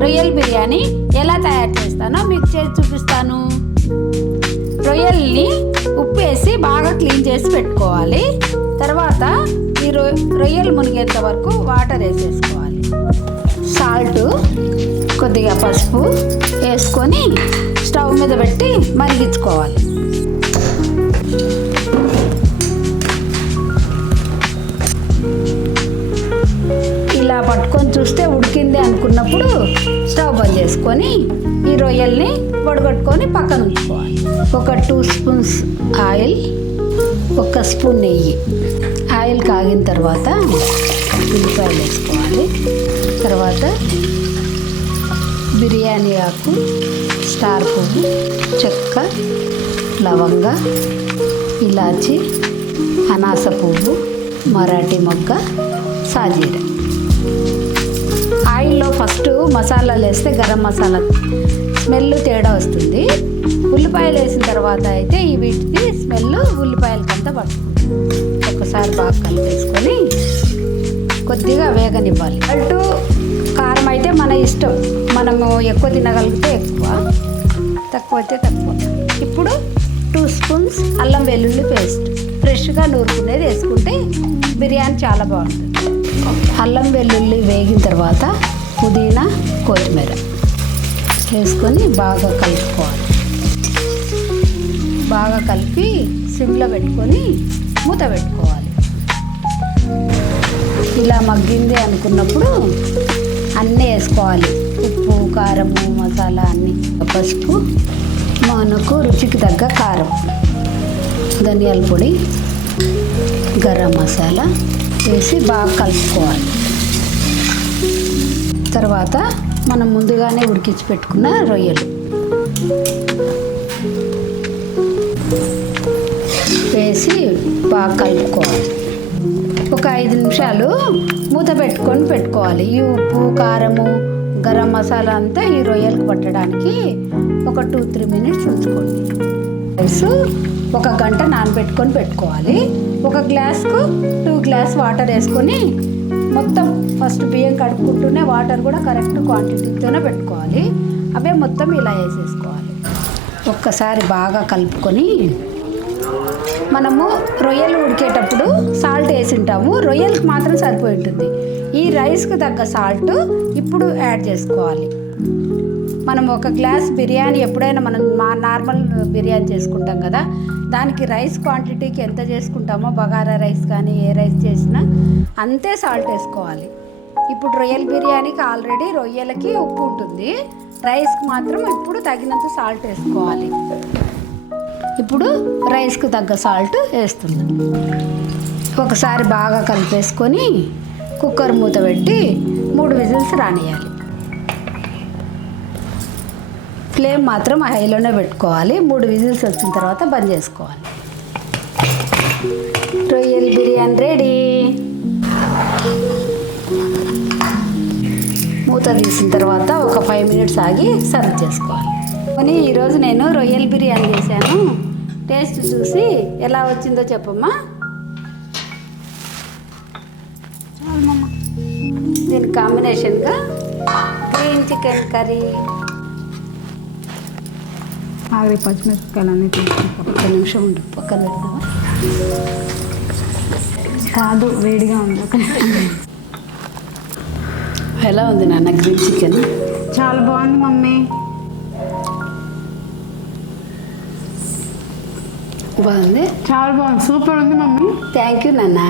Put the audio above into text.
రొయ్యల బిర్యానీ ఎలా తయారు చేస్తానో మీకు చేసి చూపిస్తాను. రొయ్యల్ని ఉప్పు వేసి బాగా క్లీన్ చేసి పెట్టుకోవాలి. తర్వాత ఈ రొయ్యలు మునిగేంత వరకు వాటర్ వేసేసుకోవాలి. సాల్ట్, కొద్దిగా పసుపు వేసుకొని స్టవ్ మీద పెట్టి మరిగించుకోవాలి. ఇలా పట్టుకొని చూస్తే ఉడికింది అనుకున్నప్పుడు స్టవ్ బంద్ చేసుకొని ఈ రొయ్యల్ని వడగట్టుకొని పక్కన ఉంచుకోవాలి. ఒక 2 స్పూన్స్ ఆయిల్, 1 స్పూన్ నెయ్యి. ఆయిల్ కాగిన తర్వాత ఉల్లిపాయలు వేసుకోవాలి. తర్వాత బిర్యానీ ఆకు, స్టార్ పువ్వు, చెక్క, లవంగ, ఇలాచి, అనాస పువ్వు, మరాఠీ మొగ్గ, సాజీర. ఆయిల్లో ఫస్ట్ మసాలాలు వేస్తే గరం మసాలా స్మెల్ తేడా వస్తుంది. ఉల్లిపాయలు వేసిన తర్వాత అయితే ఈ వీటికి స్మెల్ ఉల్లిపాయలకంతా పడుతుంది. ఒకసారి బాగా కలిపేసుకొని కొద్దిగా వేగనివ్వాలి. అటు కారం అయితే మన ఇష్టం, మనము ఎక్కువ తినగలిగితే ఎక్కువ, తక్కువ అయితే తక్కువ. ఇప్పుడు 2 స్పూన్స్ అల్లం వెల్లుల్లి పేస్ట్ ఫ్రెష్గా నూరుకునేది వేసుకుంటే బిర్యానీ చాలా బాగుంటుంది. అల్లం వెల్లుల్లి వేగిన తర్వాత పుదీనా, కొత్తిమీర వేసుకొని బాగా కలుపుకోవాలి. బాగా కలిపి సిమ్లో పెట్టుకొని మూత పెట్టుకోవాలి. ఇలా మగ్గింది అనుకున్నప్పుడు అన్నీ వేసుకోవాలి. ఉప్పు, కారము, మసాలా అన్నీ, పసుపు, మనకు రుచికి తగ్గ కారం, ధనియాల పొడి, గరం మసాలా వేసి బాగా కలుపుకోవాలి. తర్వాత మనం ముందుగానే ఉడికించి పెట్టుకున్న రొయ్యలు వేసి బాగా కలుపుకోవాలి. ఒక 5 నిమిషాలు మూత పెట్టుకోవాలి. ఈ ఉప్పు, కారము, గరం మసాలా అంతా ఈ రొయ్యలకు పట్టడానికి ఒక 2-3 మినిట్స్ ఉంచుకోండి. రైస్ 1 గంట నానబెట్టుకొని పెట్టుకోవాలి. 1 గ్లాస్కు 2 గ్లాస్ వాటర్ వేసుకొని మొత్తం ఫస్ట్ బియ్యం కడుక్కుంటూనే వాటర్ కూడా కరెక్ట్ క్వాంటిటీతోనే పెట్టుకోవాలి. అవే మొత్తం ఇలా వేసేసుకోవాలి. ఒక్కసారి బాగా కలుపుకొని మనము రొయ్యలు ఉడికేటప్పుడు సాల్ట్ వేసి ఉంటాము. రొయ్యలకు మాత్రం సరిపోయి ఉంటుంది. ఈ రైస్కి తగ్గ సాల్ట్ ఇప్పుడు యాడ్ చేసుకోవాలి. మనం 1 గ్లాస్ బిర్యానీ ఎప్పుడైనా మనం నార్మల్ బిర్యానీ చేసుకుంటాం కదా, దానికి రైస్ క్వాంటిటీకి ఎంత చేసుకుంటామో, బగారా రైస్ కానీ ఏ రైస్ చేసినా అంతే సాల్ట్ వేసుకోవాలి. ఇప్పుడు రొయ్యల బిర్యానీకి ఆల్రెడీ రొయ్యలకి ఉప్పు ఉంటుంది, రైస్కి మాత్రం ఇప్పుడు తగినంత సాల్ట్ వేసుకోవాలి. ఇప్పుడు రైస్కి తగ్గ సాల్ట్ వేస్తుంది. ఒకసారి బాగా కలిపేసుకొని కుక్కర్ మూత పెట్టి 3 విజిల్స్ రానియాలి. ఫ్లేమ్ మాత్రం హైలోనే పెట్టుకోవాలి. 3 విజిల్స్ వచ్చిన తర్వాత బంద్ చేసుకోవాలి. రొయ్యల బిర్యానీ రెడీ. మూత తీసిన తర్వాత ఒక 5 మినిట్స్ ఆగి సర్వ్ చేసుకోవాలి. కానీ ఈరోజు నేను రొయ్యల బిర్యానీ చేశాను. టేస్ట్ చూసి ఎలా వచ్చిందో చెప్పమ్మా. దీని కాంబినేషన్గా గ్రీన్ చికెన్ కర్రీ, ఆవిరి పచ్చిమిరపకాయలు అన్నీ తీసుకుంటాం. 1 నిమిషం ఉండు, పక్కన పెడతావా? కాదు, వేడిగా ఉంది. ఎలా ఉంది నాన్న గ్రీన్ చికెన్? చాలా బాగుంది మమ్మీ. బాగుంది, చాలా బాగుంది, సూపర్ ఉంది మమ్మీ. థ్యాంక్ యూ నాన్న.